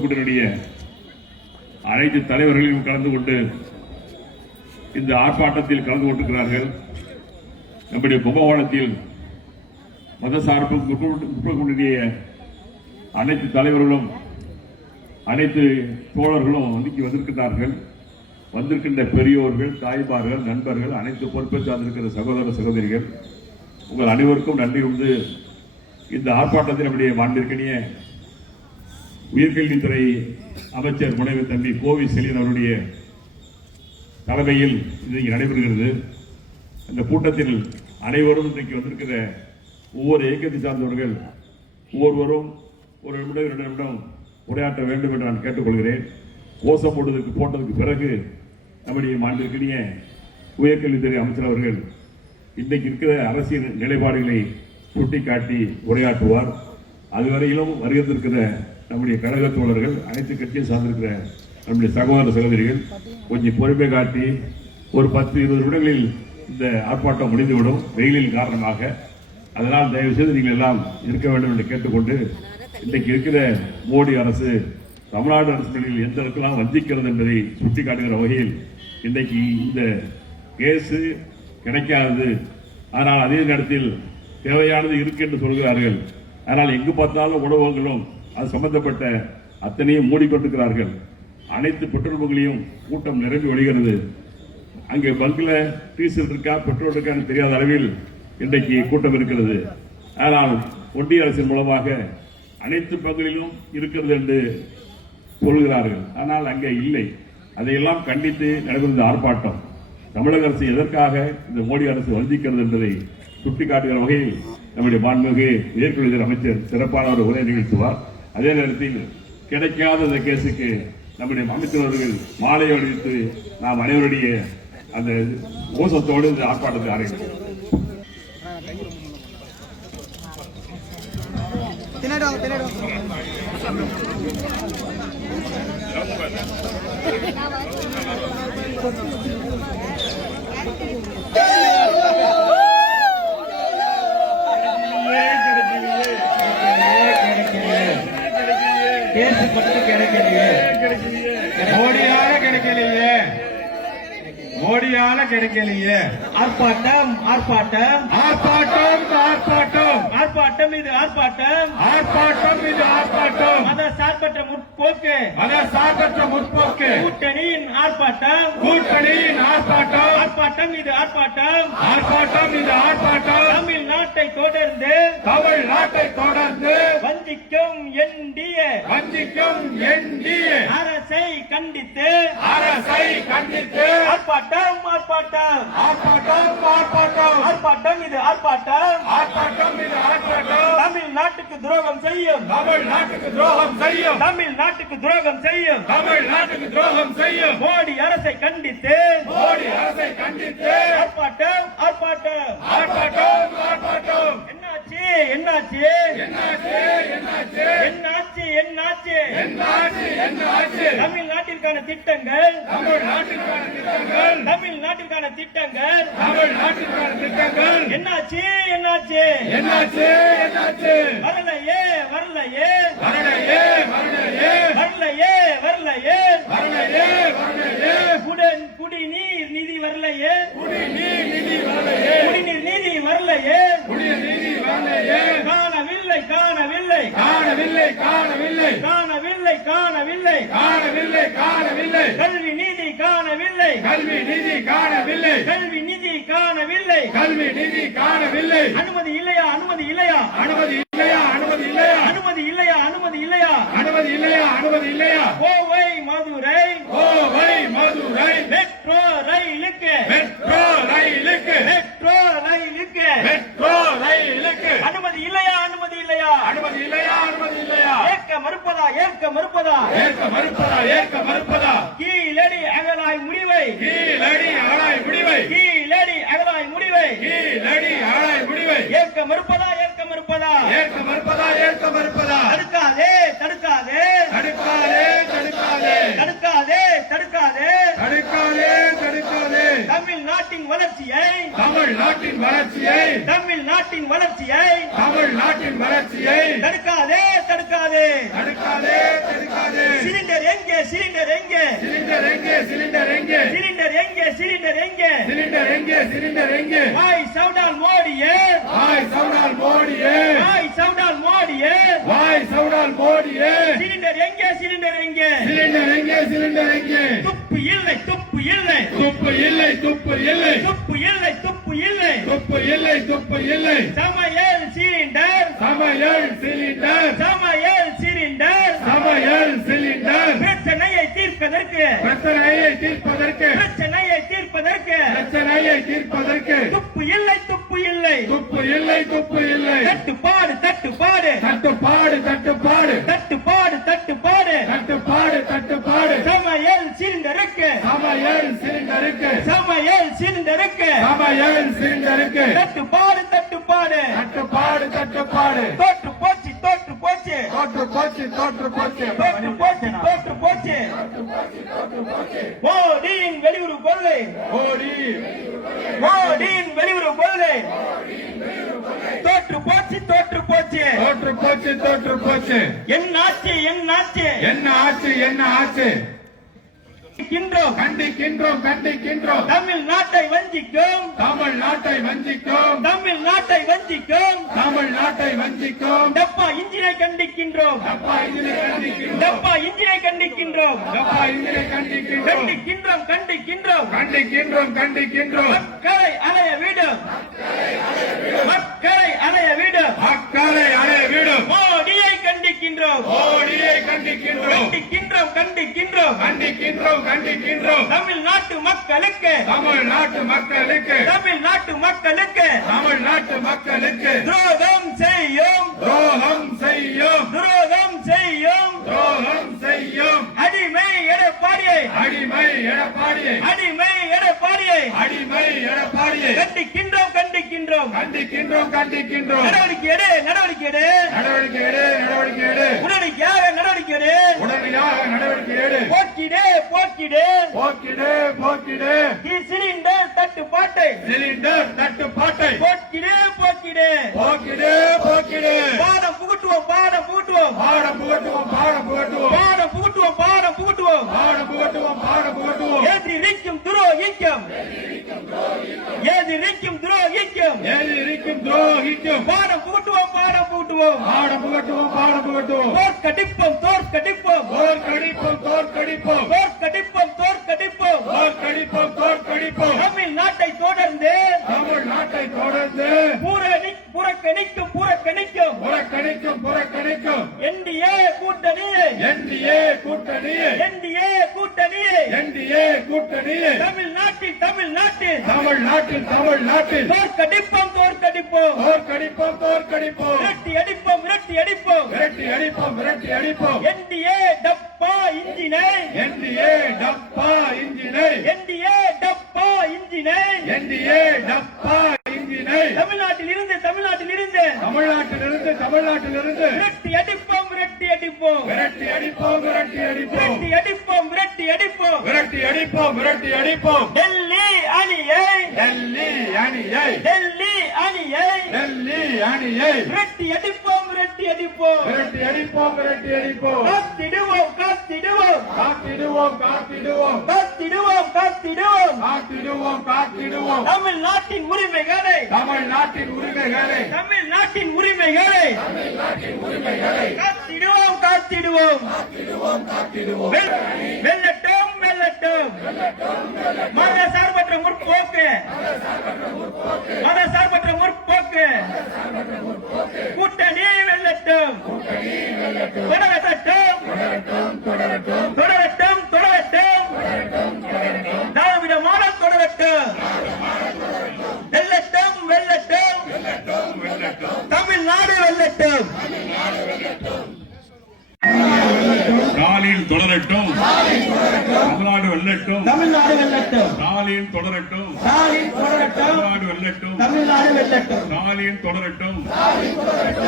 கூட்டணியுடைய அனைத்து தலைவர்களையும் கலந்து கொண்டு இந்த ஆர்ப்பாட்டத்தில் கலந்து கொண்டிருக்கிறார்கள். நம்முடைய கும்பகோணத்தில் மதசார்பு கூட்டணியுடைய அனைத்து தலைவர்களும் அனைத்து தோழர்களும் வந்திருக்கிறார்கள். வந்திருக்கின்ற பெரியோர்கள், தாய்மார்கள், நண்பர்கள், அனைத்து பொறுப்பை சார்ந்திருக்கிற சகோதர சகோதரிகள், உங்கள் அனைவருக்கும் நன்றி உண்டு. இந்த ஆர்ப்பாட்டத்தில் நம்முடைய மாண்பிற்கனிய உயர்கல்வித்துறை அமைச்சர் முனைவர் தம்பி கோவி செலியன் அவருடைய தலைமையில் இன்றைக்கு நடைபெறுகிறது. இந்த கூட்டத்தில் அனைவரும் இன்றைக்கு வந்திருக்கிற ஒவ்வொரு இயக்கத்தை சார்ந்தவர்கள் ஒவ்வொருவரும் ஒரு நிமிடம் 2 நிமிடம் உரையாற்ற வேண்டும் என்று நான் கேட்டுக்கொள்கிறேன். கோஷம் போட்டதுக்கு பிறகு நம்முடைய மாண்பிற்கனிய உயர்கல்வித்துறை அமைச்சர் அவர்கள் இன்றைக்கு இருக்கிற அரசியல் நிலைப்பாடுகளை சுட்டிக்காட்டி உரையாற்றுவார். அதுவரையிலும் வருகின்ற நம்முடைய கழக தோழர்கள், அனைத்து கட்சியை சார்ந்திருக்கிற நம்முடைய சகோதர சகோதரிகள் கொஞ்சம் பொறுமை காட்டி ஒரு 10-20 நிமிடங்களில் இந்த ஆர்ப்பாட்டம் முடிந்துவிடும் வெயிலின் காரணமாக. அதனால் தயவு செய்து நீங்கள் எல்லாம் இருக்க வேண்டும் என்று கேட்டுக்கொண்டு, இன்றைக்கு இருக்கிற மோடி அரசு தமிழ்நாடு அரசுகளில் எந்த இடத்திலாம் வஞ்சிக்கிறது என்பதை சுட்டிக்காட்டுகிற வகையில் இன்றைக்கு இந்த கேஸு கிடைக்காதது, ஆனால் அதே நேரத்தில் தேவையானது இருக்கு என்று சொல்கிறார்கள். ஆனால் எங்கு பார்த்தாலும் உணவகங்களும் அது சம்பந்தப்பட்ட அத்தனையும் மூடிக்கொண்டிருக்கிறார்கள். அனைத்து பெட்ரோல் பங்குகளையும் கூட்டம் நிரம்பி வழிகிறது. அங்கே பங்கில் டீசல் இருக்கா பெட்ரோல் இருக்கான்னு தெரியாத அளவில் இன்றைக்கு கூட்டம் இருக்கிறது. ஆனால் ஒன்றிய அரசின் மூலமாக அனைத்து பகுதிகளிலும் இருக்கிறது என்று சொல்கிறார்கள். ஆனால் அங்கே இல்லை. அதையெல்லாம் கண்டித்து நடைபெறும் ஆர்ப்பாட்டம் தமிழக அரசு எதற்காக இந்த மோடி அரசு வஞ்சிக்கிறது என்பதை சுட்டிக்காட்டுகிற வகையில் நம்முடைய மாண்புமிகு உயர்கல்வித்துறை அமைச்சர் சிறப்பான ஒரு உரை நிகழ்த்துவார். அதே நேரத்தில் கிடைக்காத இந்த கேஸுக்கு நம்முடைய அமைச்சர் அவர்கள் மாலை அணிவித்து நாம் அனைவருடைய அந்த கோஷத்தோடு இந்த ஆர்ப்பாட்டத்தை ஆரம்பிக்கிறோம். மோடியால கிடைக்கலையே. ஆர்ப்பாட்டம் ஆர்ப்பாட்டம் ஆர்ப்பாட்டம் ஆர்ப்பாட்டம் ஆர்ப்பாட்டம் இது ஆர்ப்பாட்டம் ஆர்ப்பாட்டம் இது ஆர்ப்பாட்டம் மதசார்பற்ற முற்போக்கு மதசார்பற்ற முற்போக்கு கூட்டணியின் ஆர்ப்பாட்டம் கூட்டணியின் ஆர்ப்பாட்டம் ஆர்ப்பாட்டம் இது ஆர்ப்பாட்டம் ஆர்ப்பாட்டம் இது ஆர்ப்பாட்டம் தமிழ்நாட்டை தொடர்ந்து வஞ்சிக்கும் என்டிஏ அரசை கண்டித்து ஆர்ப்பாட்டம் ஆர்ப்பாட்டம் ஆர்ப்பாட்டம் ஆர்ப்பாட்டம் ஆர்ப்பாட்டம் இது ஆர்ப்பாட்டம் ஆர்ப்பாட்டம் இது ஆர்ப்பாட்டம் தமிழ்நாட்டுக்கு துரோகம் செய்யும் தமிழ்நாட்டுக்கு துரோகம் செய்யும் மோடி அரசை கண்டித்து ஆர்ப்பாட்டம் ஆர்ப்பாட்டம் ஆர்ப்பாட்டம் ஆர்ப்பாட்டம் என்னாச்சு என்னாச்சு என்னாச்சு என்னாச்சு என்னாச்சு என்னாச்சு என்னாச்சு தமிழ்நாட்டிற்கான திட்டங்கள் தமிழ்நாட்டிற்கான திட்டங்கள் என்னாச்சு என்னாச்சு என்னாச்சு என்னாச்சு வரலையே வரலையே வரலையே வரலையே வரலையே வரலையே வரலையே வரலையே குடிநீர் நிதி வரலையே குடிநீர் நிதி வரலையே குடிநீர் நிதி வரலையே குடிநீர் நிதி வரலையே காணவில்லை காணவில்லை காணவில்லை காணவில்லை காணவில்லை காணவில்லை காணவில்லை காணவில்லை கல்வி நிதி காணவில்லை கல்வி நிதி காணவில்லை கல்வி நிதி காணவில்லை கல்வி நிதி காணவில்லை அனுமதி இல்லையா அனுமதி இல்லையா அனுமதி இல்லையா அனுமதி இல்லையா அனுமதி இல்லையா அனுமதி இல்லையா அனுமதி இல்லையா அனுமதி இல்லையா கோவை மதுரை மெட்ரோ ரயிலுக்கு அனுமதி இல்லையா அனுமதி இல்லையா அனுமதி இல்லையா அனுமதி இல்லையா ஏற்க மறுப்பதா கீழடி அகலாய் முடிவை ஏற்க மறுப்பதா தடுக்காதே தமிழ்நாட்டின் வளர்ச்சியை தடுக்காதே எங்கே சிலிண்டர் எங்கே சிலிண்டர் எங்கே சிலிண்டர் எங்கே சிலிண்டர் எங்கே வாய் சவுடால் மோடியே வாய் சவுடால் மோடியே வாய் சவுடால் மோடியே வாய் சவுடால் மோடியே சிலிண்டர் எங்கே சிலிண்டர் எங்கே சிலிண்டர் எங்கே சிலிண்டர் எங்கே துப்பு இல்லை துப்பு இல்லை துப்பு இல்லை துப்பு இல்லை துப்பு இல்லை துப்பு இல்லை துப்பு இல்லை துப்பு இல்லை சமையல் சிலிண்டர் சமையல் சிலிண்டர் சமையல் சிலிண்டர் சமையல் சிலிண்டர் பிரச்சனையை தீர்ப்பதற்கு பிரச்சனையை தீர்ப்பதற்கு பிரச்சனையை தீர்ப்பதற்கு பிரச்சனையை தீர்ப்பதற்கு துப்பு இல்லை துப்பு இல்லை துப்பு இல்லை துப்பு இல்லை தட்டுப்பாடு தட்டுப்பாடு தட்டுப்பாடு தட்டுப்பாடு தட்டுப்பாடு தட்டுப்பாடு தட்டுப்பாடு தட்டுப்பாடு சமையல் சிலிண்டருக்கு சமையல் சிலிண்டருக்கு சமையல் சிலிண்டருக்கு சமையல் சிலிண்டருக்கு தட்டுப்பாடு தட்டுப்பாடு தட்டுப்பாடு தட்டுப்பாடு தோற்று போச்சு தோற்று போச்சு தோற்று போச்சு தோற்று போச்சு தோற்று போச்சு தோற்று போச்சு மோடியின் வெளியுறவு கொள்கை ஓடி மோடியின் வெளியுறவு கொள்கை தோற்று போச்சு தோற்று போச்சு தோற்று போச்சு தோற்று போச்சு என்னாச்சு என்னாச்சு என்ன ஆச்சு என்ன ஆச்சு கின்றோம் கண்டிக்கின்றோம் கண்டிக்கின்றோம் தமிழ்நாட்டை வஞ்சிக்கும் தமிழ்நாட்டை வஞ்சிக்கும் தமிழ்நாட்டை வஞ்சிக்கும் தமிழ்நாட்டை வஞ்சிக்கும் டப்பா இன்ஜினை கண்டிக்கின்றோம் டப்பா இன்ஜினை கண்டிக்கின்றோம் டப்பா இன்ஜினை கண்டிக்கின்றோம் டப்பா இன்ஜினை கண்டிக்கின்றோம் கண்டிக்கின்றோம் கண்டிக்கின்றோம் கண்டிக்கின்றோம் கண்டிக்கின்றோம் மக்களை அலைய விடும் மக்களை அலைய விடும் மக்களை அடைய விடும் மோடியை கண்டிக்கின்றோம் மோடியை கண்டிக்கின்றோம் கண்டிக்கின்றோம் கண்டிக்கின்றோம் கண்டிக்கின்றோம் கண்டிக்கின்றோம் தமிழ்நாட்டு மக்களுக்கு தமிழ்நாட்டு மக்களுக்கு தமிழ்நாட்டு மக்களுக்கு தமிழ்நாட்டு மக்களுக்கு துரோகம் செய்யும் துரோகம் செய்யும் துரோகம் செய்யும் துரோகம் செய்யும் அடிமை எடப்பாடியை அடிமை எடப்பாடியை அடிமை எடப்பாடியை அடிமை எடப்பாடியை கண்டிக்கின்றோம் கண்டிக்கின்றோம் கண்டிக்கின்றோம் கண்டிக்கின்றோம் நடவடிக்கை எடு நடவடிக்கை எடு நடவடிக்கை எடு நடவடிக்கை எடு உடனடியாக நடவடிக்கை எடு உடனடியாக நடவடிக்கை எடு போக்கிடு போக்கிடு போக்கிடு போக்கிடு சிலிண்டர் தட்டுப்பாட்டை சிலிண்டர் தட்டுப்பாட்டை போக்கிடு போக்கிடு போக்கிடு போக்கிடு பாடம் புகட்டுவோம் பாடம் புகட்டுவோம் பாடம் புகட்டுவோம் பாடம் புகட்டுவோம் பாடம் புகட்டுவோம் பாடம் புகட்டுவோம் பாடம் புகட்டுவோம் பாடம் புகட்டுவோம் எதிரிக்கும் துரோகிக்கும் எதிரிக்கும் துரோகிக்கும் எதிரிக்கும் துரோகிக்கும் பாடம் புகட்டுவோம் பாடம் புகட்டுவோம் பாடம் புகட்டுவோம் பாடம் புகட்டுவோம் தோற்கடிப்போம் தோற்கடிப்போம் தோற்கடிப்போம் தோற்கடிப்போம் தோற்கடிப்போம் தோற்கடிப்போம் தோற்கடிப்போம் தோற்கடிப்போம் தமிழ்நாட்டை தொடர்ந்து தமிழ்நாட்டை தொடர்ந்து புறக்கணிக்கும் புறக்கணிக்கும் புறக்கணிக்கும் புறக்கணிக்கும் என்டிஏ கூட்டணியை என்டிஏ கூட்டணியை என்டிஏ கூட்டணியை என்டிஏ கூட்டணியை தமிழ்நாட்டில் தமிழ்நாட்டில் தமிழ்நாட்டில் தமிழ்நாட்டில் தோற்கடிப்போம் தோற்கடிப்போம் தோற்கடிப்போம் தோற்கடிப்போம் விரட்டி அடிப்போம் விரட்டி அடிப்போம் விரட்டி அடிப்போம் விரட்டி அடிப்போம் என்டிஏ டப்பா இன்ஜினை என்டிஏ டப்பா இன்ஜினை என்டிஏ டப்பா இன்ஜினை என்டிஏ டப்பா இன்ஜினை தமிழ்நாட்டில் இருந்து தமிழ்நாட்டிலிருந்து விரட்டி அடிப்போம் விரட்டி அடிப்போம் விரட்டி அடிப்போம் விரட்டி அடிப்போம் விரட்டி அடிப்போம் விரட்டி அடிப்போம் விரட்டி அடிப்போம் விரட்டி அடிப்போம் டெல்லி அணியை டெல்லி அணியை டெல்லி அணியை டெல்லி அணியை விரட்டி அடிப்போம் விரட்டி அடிப்போம் விரட்டி அடிப்போம் விரட்டி அடிப்போம் காத்திடுவோம் காத்திடுவோம் காத்திடுவோம் காத்திடுவோம் காத்திடுவோம் காத்திடுவோம் காத்திடுவோம் காத்திடுவோம் தமிழ்நாட்டின் உரிமைகளை தமிழ்நாட்டின் உரிமைகளை தமிழ்நாட்டின் உரிமைகளை காத்திடுவோம் காத்திடுவோம் வெல்லட்டும் வெல்லட்டும் மத சார்பற்ற முற்போக்கு மத சார்பற்ற முற்போக்கு கூட்டணி வெல்லட்டும் தொடரட்டும் தொடரட்டும் தொடரட்டும் திராவிட மாடல் தொடரட்டும் வெல்லட்டும் வெல்லட்டும் தமிழ்நாடு வெல்லட்டும் ஸ்டாலின் தொடரட்டும் தமிழ்நாடு வெல்லட்டும் தமிழ்நாடு வெல்லட்டும் ஸ்டாலின் தொடரட்டும் ஸ்டாலின் தொடரட்டும் தமிழ்நாடு வெல்லட்டும் தமிழ்நாடு வெல்லட்டும் ஸ்டாலின் தொடரட்டும் ஸ்டாலின் தொடரட்டும்